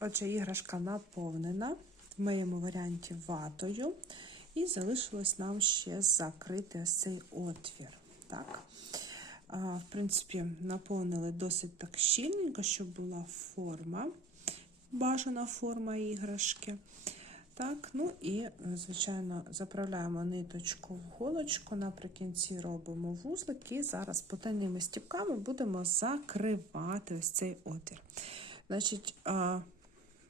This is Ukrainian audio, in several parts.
Отже, іграшка наповнена в моєму варіанті ватою. І залишилось нам ще закрити ось цей отвір. Так? В принципі, наповнили досить так щільненько, щоб була форма, бажана форма іграшки. Так, ну і, звичайно, заправляємо ниточку в голочку, наприкінці робимо вузлик, і зараз потайними стіпками будемо закривати ось цей отвір. Значить,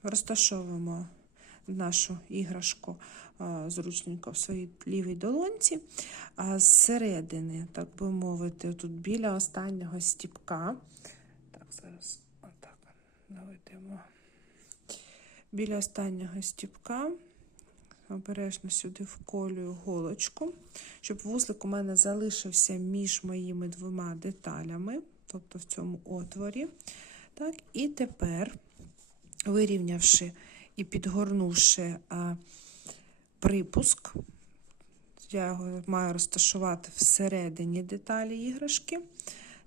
розташовуємо нашу іграшку зручненько в своїй лівій долонці. А зсередини, так би мовити, тут біля останнього стіпка. Так, зараз отак наведемо. Біля останнього стіпка обережно сюди вколюю голочку, щоб вузлик у мене залишився між моїми двома деталями, тобто в цьому отворі. Так, І тепер, вирівнявши і підгорнувши припуск, я його маю розташувати всередині деталі іграшки.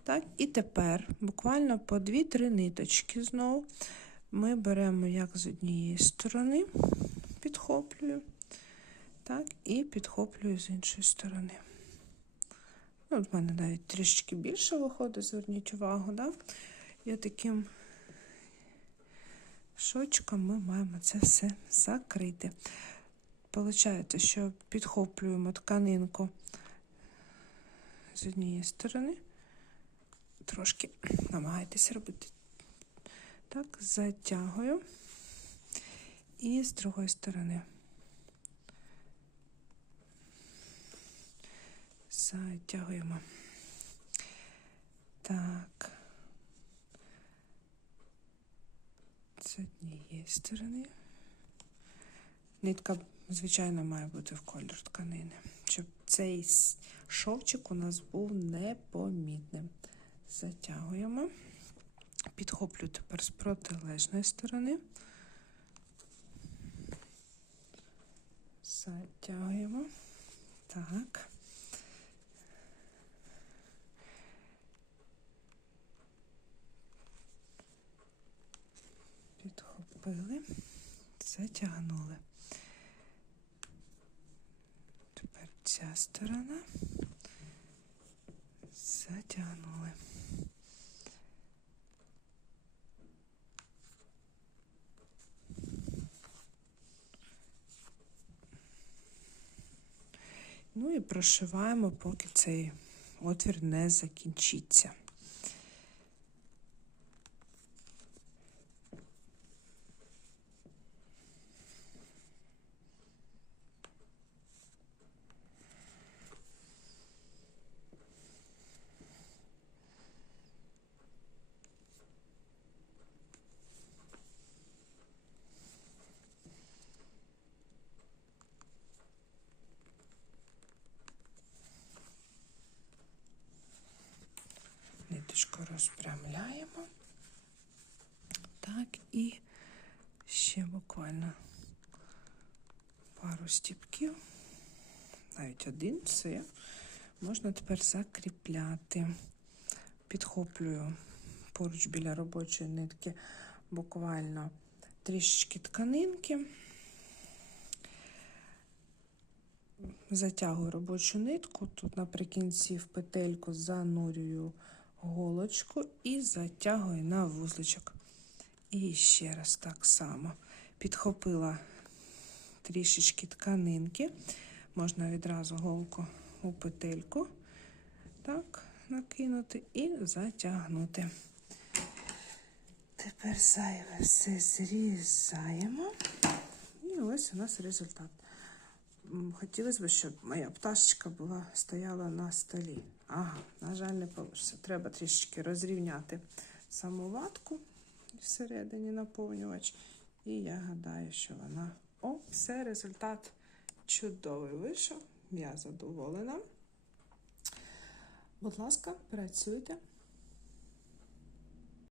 Так, І тепер буквально по 2-3 ниточки знову ми беремо як з однієї сторони, підхоплюю, так, і підхоплюю з іншої сторони. Ну, от в мене навіть трішки більше виходить, зверніть увагу, да? І таким шочком ми маємо це все закрити. Получається, що підхоплюємо тканинку з однієї сторони, трошки намагайтеся робити так, затягую і з другої сторони. Затягуємо. Так. З однієї сторони. Нитка, звичайно, має бути в колір тканини, щоб цей шовчик у нас був непомітним. Затягуємо. Підхоплю тепер з протилежної сторони. Затягуємо. Так. Підхопили, затягнули. Тепер ця сторона. Затягнули. Ну і прошиваємо, поки цей отвір не закінчиться. Ниточку розпрямляємо. Так, і ще буквально пару стіпків, навіть один, все. Можна тепер закріпляти. Підхоплюю поруч біля робочої нитки буквально трішечки тканинки. Затягую робочу нитку, тут наприкінці в петельку занурюю голочку і затягую на вузличок. І ще раз так само підхопила трішечки тканинки, можна відразу голку у петельку, так, накинути і затягнути. Тепер зайве все зрізаємо. І ось у нас результат. Хотілося б, щоб моя пташечка була стояла на столі. Ага, на жаль, не вийде. Треба трішечки розрівняти саму ватку всередині наповнювач. І я гадаю, що вона. О, все, результат чудовий вийшов. Я задоволена. Будь ласка, працюйте.